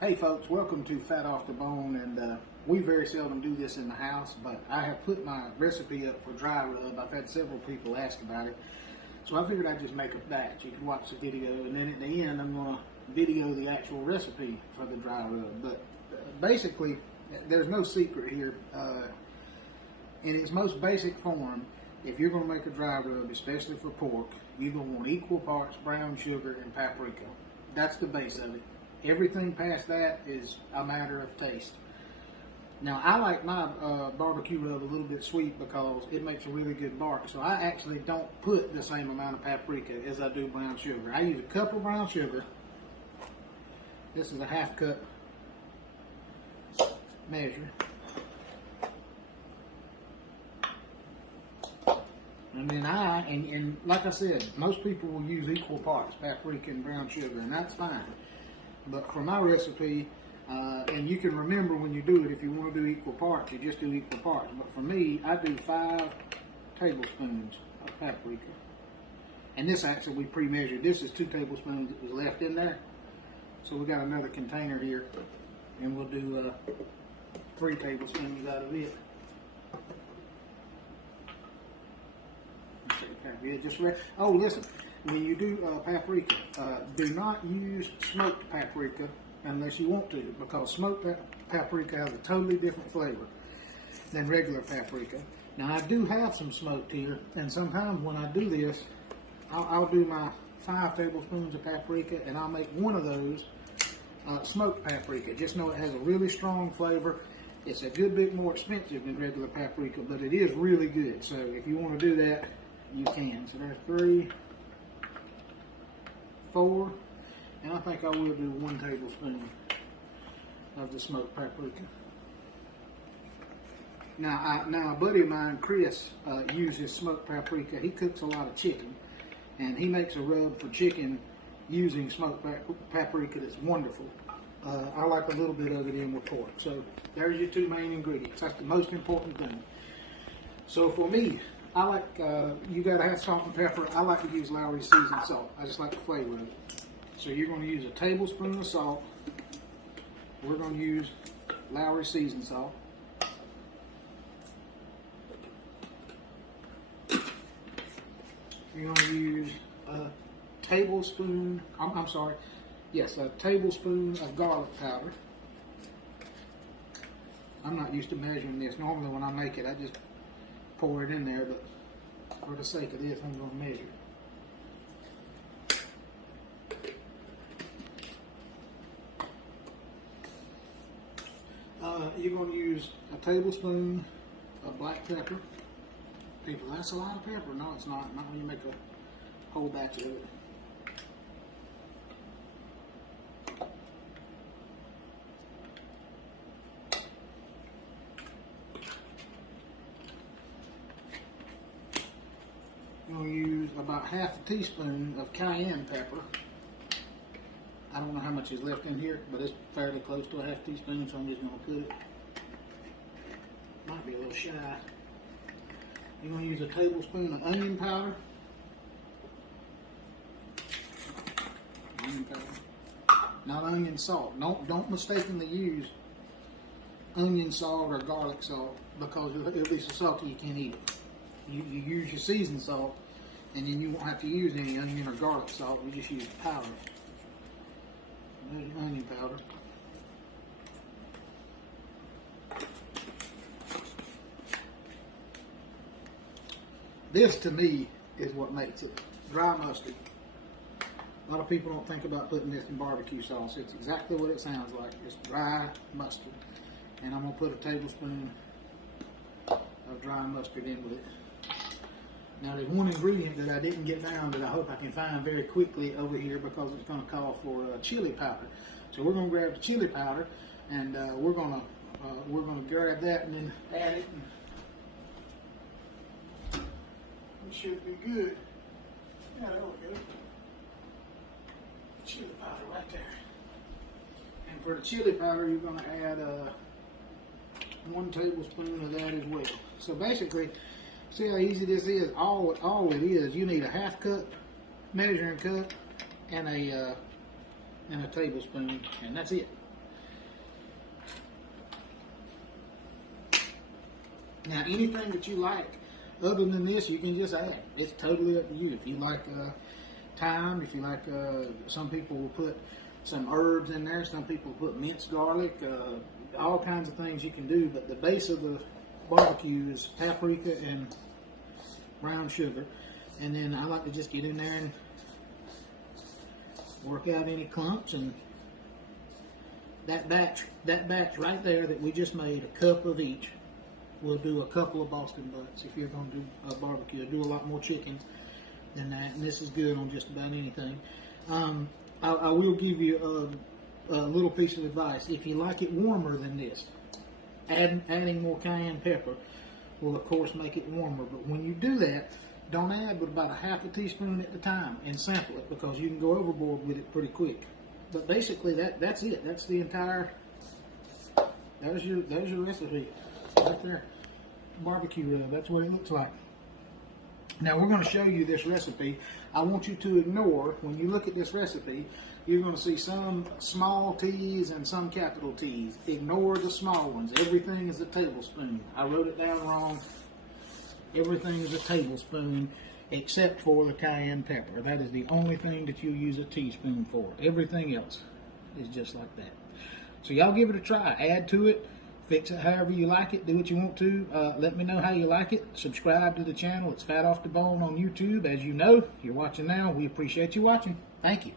Hey folks, welcome to Fat Off the Bone, and we very seldom do this in the house, but I have put my recipe up for dry rub. I've had several people ask about it, so I figured I'd just make a batch. You can watch the video, and then at the end I'm going to video the actual recipe for the dry rub. But basically, there's no secret here. In its most basic form, if you're going to make a dry rub, especially for pork, you're going to want equal parts brown sugar and paprika. That's the base of it. Everything past that is a matter of taste. Now, I like my barbecue rub a little bit sweet because it makes a really good bark. So I actually don't put the same amount of paprika as I do brown sugar. I use a cup of brown sugar. This is a half cup measure. And then and like I said, most people will use equal parts, paprika and brown sugar, and that's fine. But for my recipe, and you can remember when you do it, if you want to do equal parts, you just do equal parts. But for me, I do 5 tablespoons of paprika. And this actually we pre-measured. This is 2 tablespoons that was left in there. So we got another container here, and we'll do 3 tablespoons out of it. Oh, listen. When you do paprika, do not use smoked paprika unless you want to, because smoked paprika has a totally different flavor than regular paprika. Now, I do have some smoked here, and sometimes when I do this, I'll do my 5 tablespoons of paprika, and I'll make one of those smoked paprika. Just know it has a really strong flavor. It's a good bit more expensive than regular paprika, but it is really good. So if you want to do that, you can. So there's 3, 4, and I think I will do 1 tablespoon of the smoked paprika. Now, a buddy of mine, Chris, uses smoked paprika. He cooks a lot of chicken, and he makes a rub for chicken using smoked paprika that's wonderful. I like a little bit of it in with pork. So there's your 2 main ingredients. That's the most important thing. So for me, I like, you gotta have salt and pepper. I like to use Lowry seasoned salt. I just like the flavor of it. So you're gonna use a tablespoon of salt. We're gonna use Lowry seasoned salt. You're gonna use a tablespoon, a tablespoon of garlic powder. I'm not used to measuring this. Normally when I make it, I just pour it in there, but for the sake of this, I'm going to measure. You're going to use a tablespoon of black pepper. People, that's a lot of pepper. No, it's not. Not when you make a whole batch of it. You're going to use about half a teaspoon of cayenne pepper. I don't know how much is left in here, but it's fairly close to a half teaspoon, so I'm just going to put it. Might be a little shy. You're going to use a tablespoon of onion powder. Onion powder. Not onion salt. Don't mistakenly use onion salt or garlic salt, because it'll be so salty you can't eat it. You use your seasoned salt, and then you won't have to use any onion or garlic salt. You just use powder. There's your onion powder. This, to me, is what makes it. Dry mustard. A lot of people don't think about putting this in barbecue sauce. It's exactly what it sounds like. It's dry mustard. And I'm going to put a tablespoon of dry mustard in with it. Now, there's one ingredient that I didn't get down that I hope I can find very quickly over here, because it's going to call for chili powder. So we're going to grab the chili powder, and we're going to grab that and then add it. It should be good. Yeah, there we go. Chili powder right there. And for the chili powder, you're going to add 1 tablespoon of that as well. So basically, see how easy this is? All it is, you need a half cup measuring cup and a tablespoon, and that's it. Now, anything that you like other than this, you can just add. It's totally up to you. If you like thyme, if you like, some people will put some herbs in there. Some people put minced garlic, all kinds of things you can do. But the base of the barbecue is paprika and brown sugar. And then I like to just get in there and work out any clumps. And that batch right there that we just made, a cup of each. We'll do a couple of Boston butts if you're going to do a barbecue. Do a lot more chicken than that, and this is good on just about anything. I will give you a little piece of advice. If you like it warmer than this, adding more cayenne pepper will, of course, make it warmer. But when you do that, don't add but about a half a teaspoon at a time and sample it, because you can go overboard with it pretty quick. But basically, that's it. That's the entire. There's your recipe right there. Barbecue rub. That's what it looks like. Now we're going to show you this recipe. I want you to ignore, when you look at this recipe, you're going to see some small T's and some capital T's. Ignore the small ones. Everything is a tablespoon. I wrote it down wrong. Everything is a tablespoon except for the cayenne pepper. That is the only thing that you'll use a teaspoon for. Everything else is just like that. So y'all give it a try. Add to it. Fix it however you like it. Do what you want to. Let me know how you like it. Subscribe to the channel. It's Fat Off the Bone on YouTube. As you know, you're watching now. We appreciate you watching. Thank you.